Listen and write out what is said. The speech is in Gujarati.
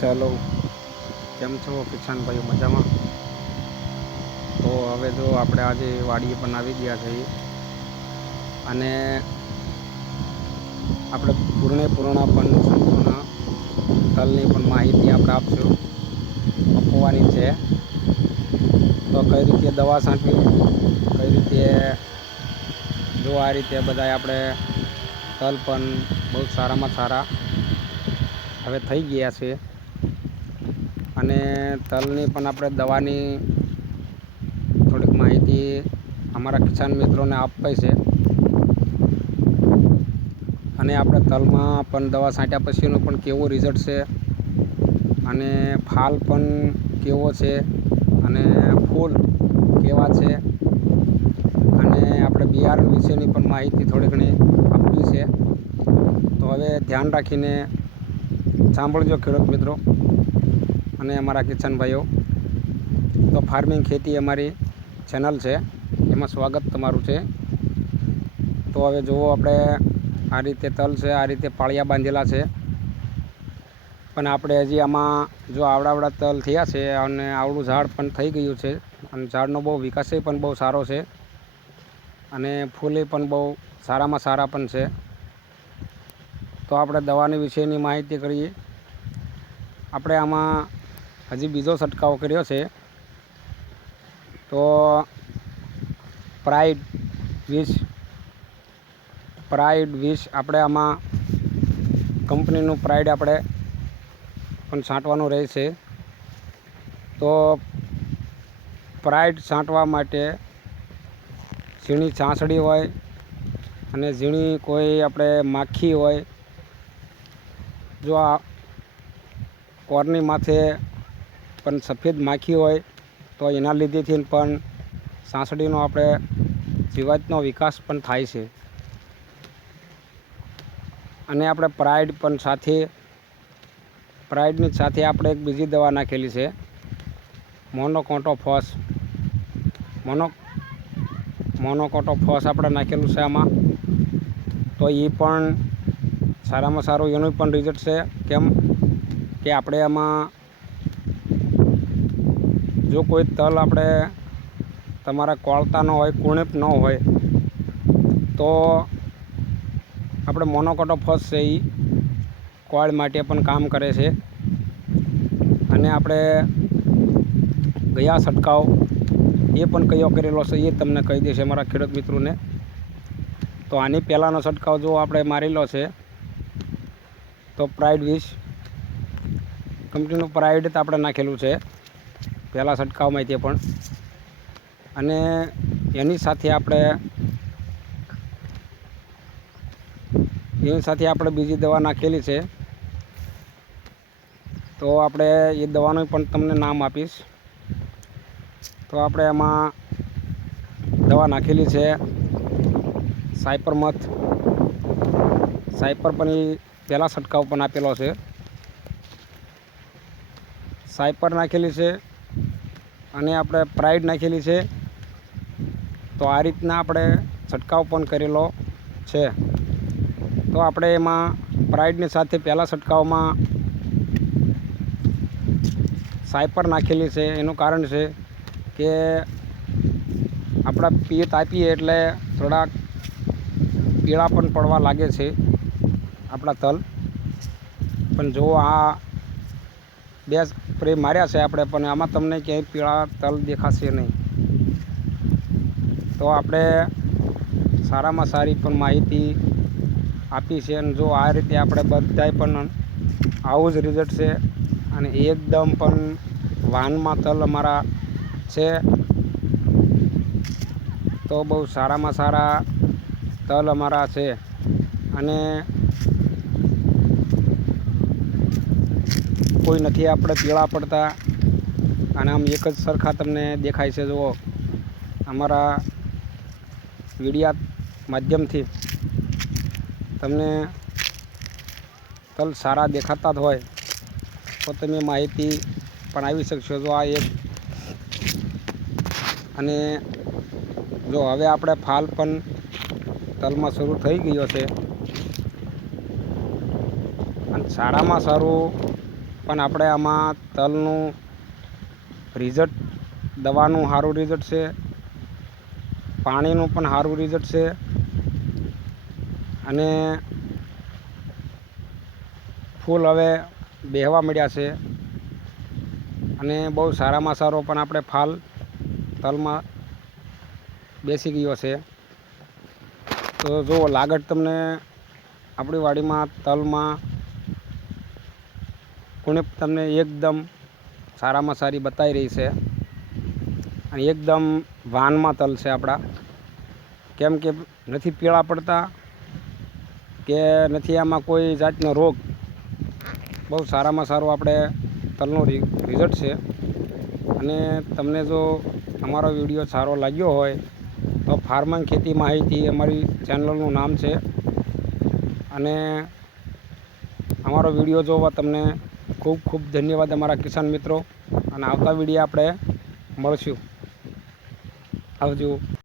ચાલો. કેમ છો, કિસાનભાઈઓ? મજામાં? તો હવે જો આપણે આજે વાડીએ પણ આવી ગયા છીએ અને આપણે પૂર્ણે પૂર્ણ પણ સંપૂર્ણ તલની પણ માહિતી આપણે આપશું. આપવાની છે. તો કઈ રીતે દવા છાંટવી? કઈ રીતે જો આ રીતે બધા આપણે તલ પણ બહુ સારામાં સારા. હવે થઈ ગયા છે. અને તલની પણ આપણે દવાની થોડીક માહિતી અમારા કિસાન મિત્રોને આપવી છે. અને આપણે તલમાં પણ દવા છાંટ્યા પછીનું પણ કેવું રિઝલ્ટ છે અને ફાલ પણ કેવો છે અને ફૂલ કેવા છે અને આપણે બિયારણ વિશેની પણ માહિતી થોડી ઘણી આપવી છે. તો હવે ધ્યાન રાખીને સાંભળજો ખેડૂત મિત્રો. અને અમારા કિશનભાઈઓ ભાઈઓ. તો ફાર્મિંગ ખેતી અમારી ચેનલ છે. એમાં સ્વાગત તમારું છે. તો હવે જુઓ આપણે આ રીતે તલ છે, આ રીતે પાળિયા બાંધેલા છે. પણ આપણે હજી આમાં જો આવડાવડા તલ થયા છે અને આવડું ઝાડ પણ થઈ ગયું છે અને ઝાડનો બહુ વિકાસે પણ બહુ સારો છે અને ફૂલે પણ બહુ સારામાં સારા પણ છે. તો આપણે દવાની વિશેની માહિતી કરીએ. આપણે આમાં હજી બીજો છંટકાવ કર્યો છે. તો પ્રાઇડ વીસ પ્રાઇડ વીસ આપણે આમાં કંપનીનું પ્રાઇડ આપણે પણ છાંટવાનું રહે છે તો પ્રાઇડ છાંટવા માટે ઝીણી ચાંસડી હોય અને ઝીણી કોઈ આપણે માખી હોય, જો આ કોરની માથે પણ સફેદ માખી હોય તો એના લીધેથી પણ સાંસળીનો આપણે જીવાતનો વિકાસ પણ થાય છે. અને આપણે પ્રાઇડ પણ સાથે, પ્રાઇડની સાથે આપણે એક બીજી દવા નાખેલી છે મોનોકોટો ફોસ મોનો, મોનોકોટોફોસ આપણે નાખેલું છે આમાં. તો એ પણ સારામાં સારું એનું પણ રિઝલ્ટ છે. કેમ કે આપણે આમાં જો કોઈ તલ આપણે તમારા કોળતા ન હોય કુણેપ ન હોય, તો આપણે મોનોકોટો ફસ છે એ કોળ માટે પણ કામ કરે છે. અને આપણે ગયા છંટકાવ, એ પણ કયો કરેલો છે, એ તમને કહી દેશે અમારા ખેડૂત મિત્રોને. તો આની પહેલાંનો છંટકાવ જો આપણે મારેલો છે, તો પ્રાઇડ વીસ. કંપનીનું પ્રાઇડ તો આપણે નાખેલું છે. પહેલાં છંટકાવમાં તે પણ. અને એની સાથે આપણે એની સાથે આપણે બીજી દવા નાખેલી છે. તો આપણે એ દવાનું પણ તમને નામ આપીશ. તો આપણે એમાં દવા નાખેલી છે. સાયપર મથ. સાયપર પણ એ પહેલાં છંટકાવ પણ આપેલો છે. સાયપર નાખેલી છે. અને આપણે પ્રાઇડ નાખેલી છે. તો આ રીતના આપણે છંટકાવ પણ કરેલો છે. તો આપણે એમાં પ્રાઇડની સાથે પહેલાં છંટકાવમાં સાયપર નાખેલી છે. એનું કારણ છે કે આપણા પિયત આપીએ એટલે થોડાક પીળા પણ પડવા લાગે છે આપણા તલ. પણ જો આ બે સ્પ્રે માર્યા છે આપણે, પણ આમાં તમને ક્યાંય પીળા તલ દેખાશે નહીં. તો આપણે સારામાં સારી પણ માહિતી આપી છે અને જો આ રીતે આપણે બધાય પણ આવું જ રિઝલ્ટ છે અને એકદમ પણ વાનમાં તલ અમારા છે, તો બહુ સારામાં સારા તલ અમારા છે. અને કોઈ નથી, આપણે પીળા પડતા અને આમ એક જ સરખા તમને દેખાય છે. જુઓ, અમારા વિડિયા માધ્યમથી તમને તલ સારા દેખાતા જ હોય તો તમે માહિતી પણ આવી શકશો. જો આ એક અને જો હવે આપણે ફાલ પણ તલમાં શરૂ થઈ ગયો છે. અને સારામાં સારું પણ આપણે આમાં તલનું રિઝલ્ટ દવાનું સારું રિઝલ્ટ છે. પાણીનું પણ સારું રિઝલ્ટ છે. અને ફૂલ હવે બેહવા મળ્યા છે. અને બહુ સારામાં સારો પણ આપણે ફાલ તલમાં બેસી ગયો છે. તો જુઓ લાગટ તમને આપણી વાડીમાં તલમાં કુણપ તમને એકદમ સારામાં સારી બતાવી રહી છે. અને એકદમ વાનમાં તલ છે આપણા. કેમ કે નથી પીળા પડતા કે નથી આમાં કોઈ જાતનો રોગ. બહુ સારામાં સારું આપણે તલનું રિઝલ્ટ છે. અને તમને જો અમારો વીડિયો સારો લાગ્યો હોય તો ફાર્મન ખેતી માહિતી અમારી ચેનલનું નામ છે. અને અમારો વીડિયો જોવા તમને ખૂબ ખૂબ ધન્યવાદ અમારા કિસાન મિત્રો. અને આવતા વીડિયો આપણે મળશું. આવજો.